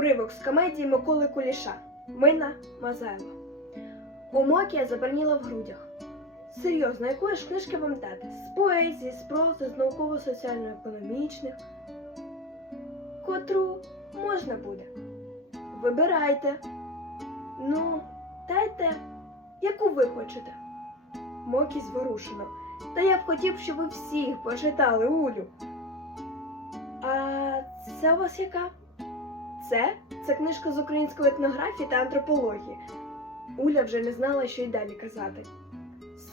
Уривок з комедії Миколи Куліша Мина Мазайло. У Мокія забраніла в грудях. Серйозно, якої ж книжки вам дати? З поезії, з прози, з науково-соціально-економічних. Котру можна буде. Вибирайте. Ну, дайте, яку ви хочете. Мокі зворушено. Та я б хотів, щоб ви всіх почитали Улю. А це у вас яка? Це? Це книжка з української етнографії та антропології. Уля вже не знала, що й далі казати.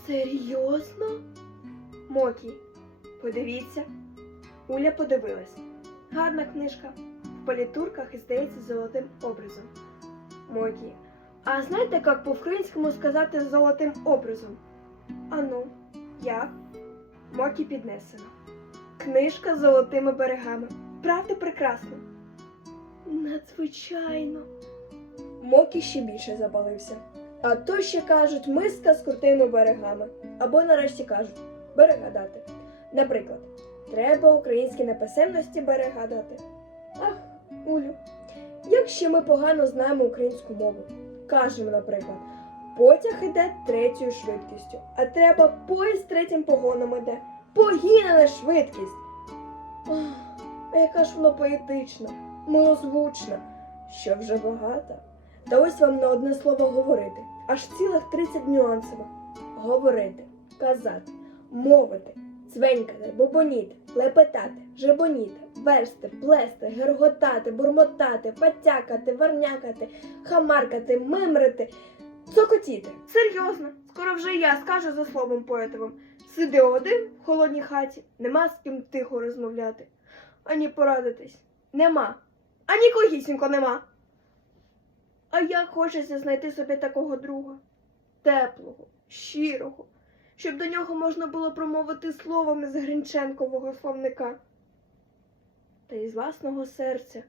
Серйозно? Мокі, подивіться. Уля подивилась. Гарна книжка. В палітурках і здається золотим образом. Мокі. А знаєте, як по-українському сказати золотим образом? Ану, як? Мокі піднесено. Книжка з золотими берегами. Правда прекрасно? Надзвичайно. Мокі ще більше запалився. А то ще кажуть миска з крутими берегами. Або нарешті кажуть берега дати. Наприклад, треба українські неписемності берега дати. Ах, Улю, як ще ми погано знаємо українську мову. Кажемо, наприклад, потяг іде третьою швидкістю, а треба поїзд третім погоном іде. Погінена швидкість. Ах, а яка ж вона поетична, милозвучна, що вже багата. Та ось вам на одне слово говорити, аж цілих 30 нюансів. Говорити, казати, мовити, цвенькати, бобоніти, лепетати, жебоніти, версти, плести, герготати, бурмотати, потякати, варнякати, хамаркати, мимрити, цокотіти. Серйозно, скоро вже я скажу за словом поетовим. Сиди один в холодній хаті, нема з ким тихо розмовляти, ані порадитись. Нема. Ані когісінько нема. А як хочеться знайти собі такого друга, теплого, щирого, щоб до нього можна було промовити словами з Гринченкового словника. Та із власного серця